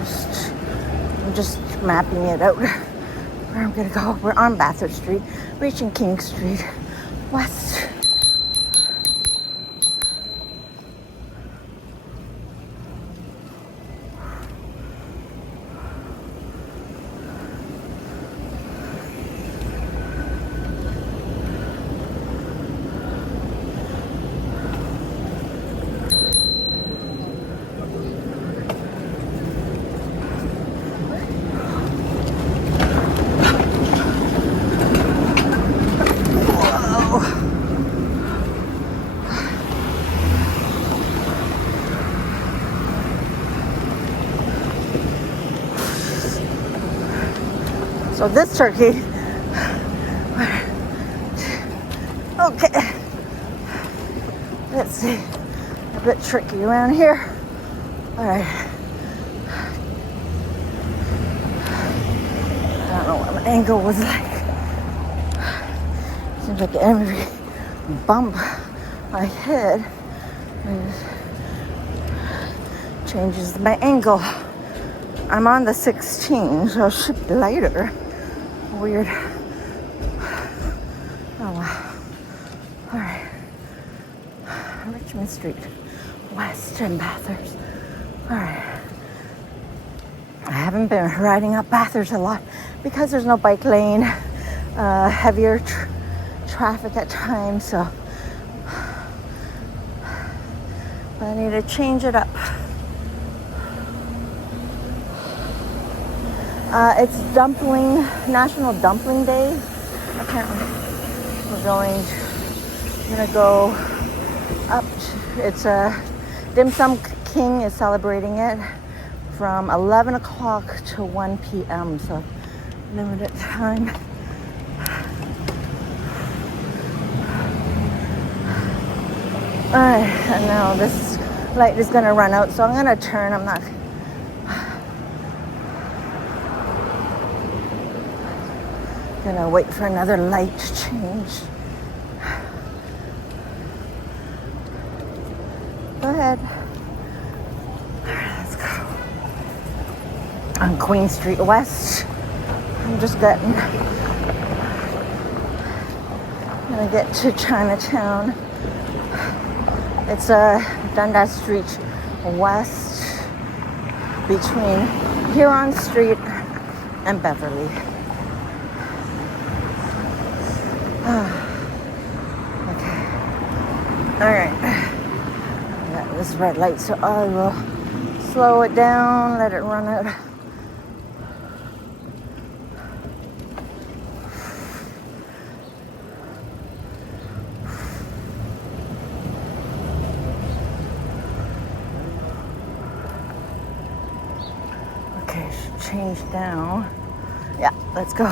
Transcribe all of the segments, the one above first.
first. I'm just mapping it out where I'm gonna go. We're on Bathurst Street, reaching King Street West. So this turkey, okay, let's see, a bit tricky around here. All right, I don't know what my angle was like. Seems like every bump I hit changes my angle. I'm on the 16, so it should be lighter. Weird. Oh wow. Alright. Richmond Street, West and Bathurst. Alright. I haven't been riding up Bathurst a lot because there's no bike lane, heavier traffic at times, so but I need to change it up. It's Dumpling, National Dumpling Day. I can't remember. We're gonna go up. It's a Dim Sum King is celebrating it from 11 o'clock to 1 p.m. So limited time. Alright, and now this light is gonna run out, so I'm gonna turn. I'm not. Gonna wait for another light to change. Go ahead. Alright, let's go. On Queen Street West. I'm just gonna get to Chinatown. It's Dundas Street West between Huron Street and Beverly. Okay. Alright. I got this red light, so I will slow it down, let it run out. Okay, should change down. Yeah, let's go.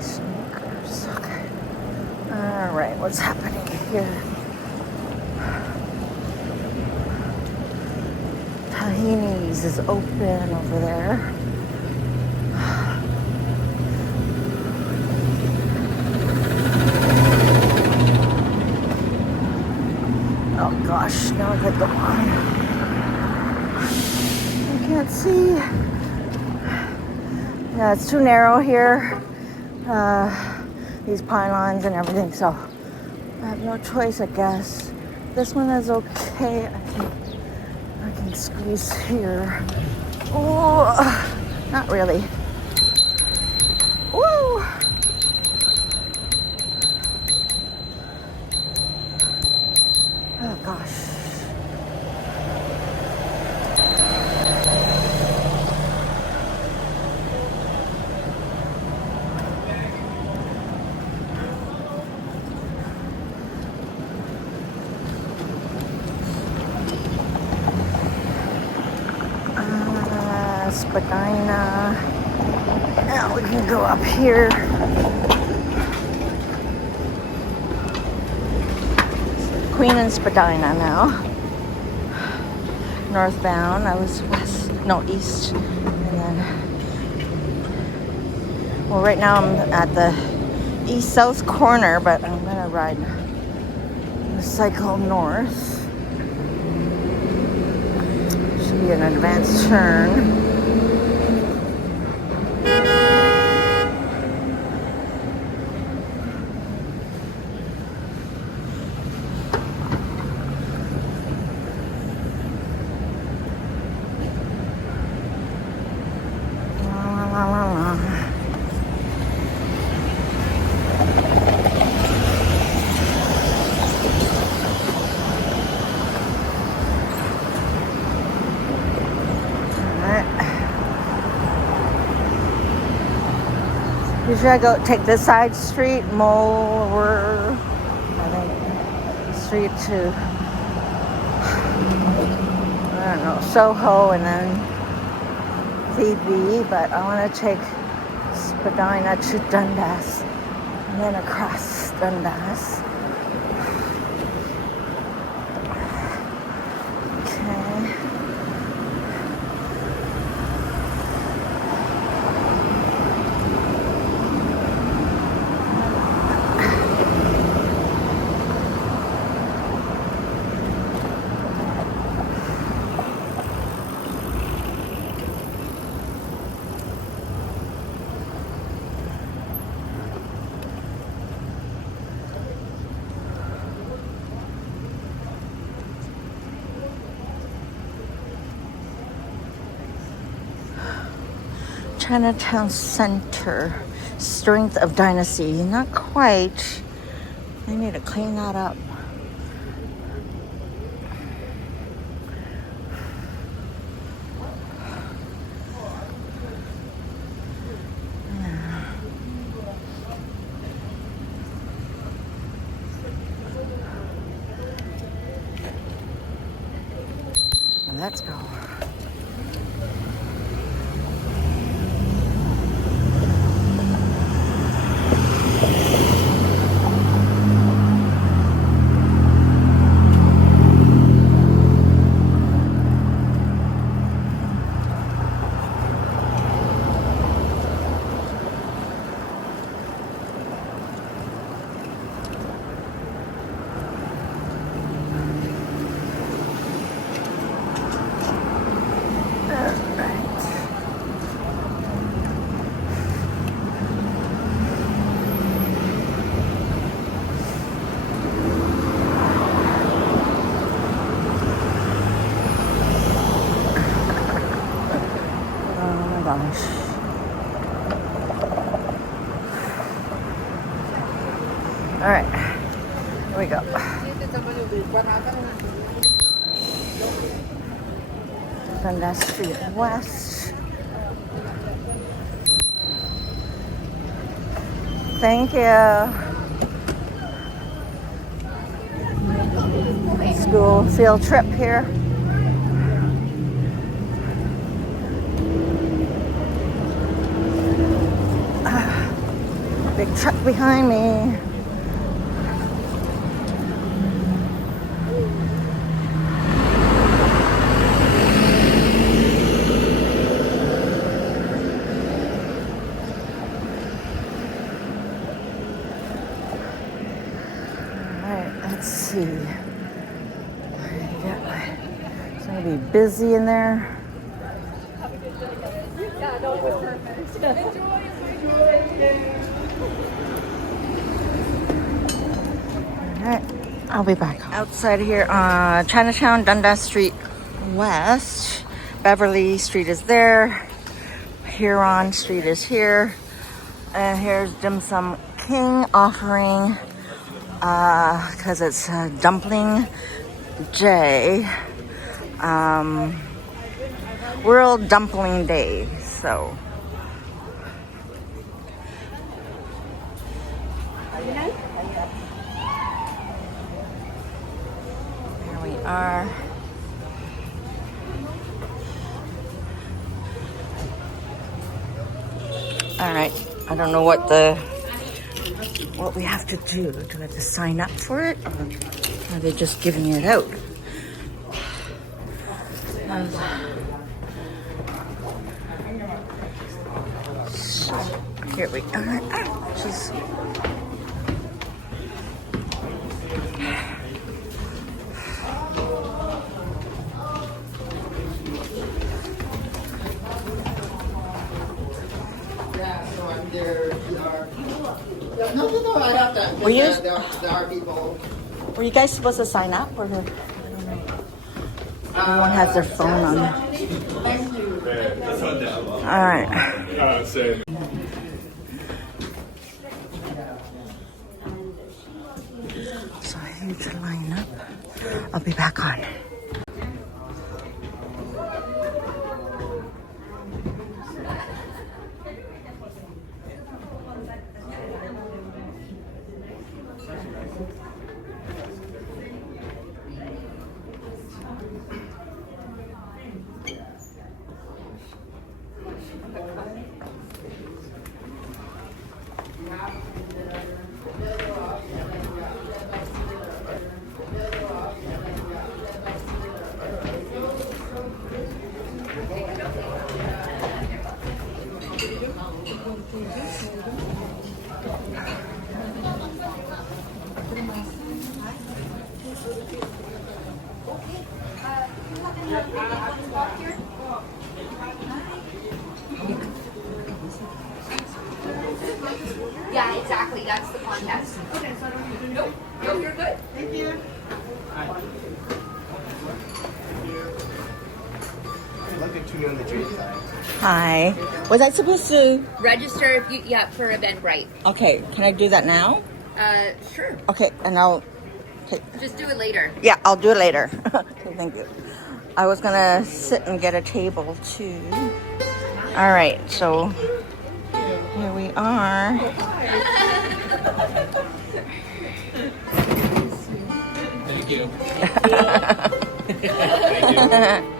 Sneakers. Okay. All right. What's happening here? Tahini's is open over there. Oh gosh! Now I got the one. I can't see. Yeah, it's too narrow here. These pylons and everything, so I have no choice, I guess. This one is okay. I can squeeze here. Oh, not really. Woo! Oh gosh. Spadina. Now we can go up here. Queen and Spadina now. Northbound. I was east. And then, well, right now I'm at the east-south corner, but I'm gonna ride the cycle north. Should be an advanced turn. Usually I go take this side street, more, I think, street to, I don't know, Soho and then VB, but I want to take Spadina to Dundas and then across Dundas. Chinatown Center, strength of dynasty. Not quite. I need to clean that up. Let's go. All right, here we go. Dundas Street West. Thank you. School field trip here. Big truck behind me. Let's see. It's going to be busy in there. Alright, I'll be back. Outside here on Chinatown, Dundas Street West. Beverly Street is there. Huron Street is here. And here's Dim Sum King offering, because it's Dumpling J, World Dumpling Day. So here we are. All right. I don't know what we have to do. Do we have to sign up for it, or are they just giving it out? Here we are. Jeez. No, I have to. Were you? There are people. Were you guys supposed to sign up, or everyone has their phone on? Thank you. All right. Same. So I need to line up. I'll be back on. Yeah, exactly. That's the contest. Okay, so I don't need to. Nope, you're good. Thank you. Look at you on the trade side. Hi. Was I supposed to? Register if you, yeah, for Eventbrite. Okay. Can I do that now? Sure. Okay. And I'll. Okay. Just do it later. Yeah, I'll do it later. Okay, thank you. I was gonna sit and get a table too. All right. So here we are. Thank you. Thank you.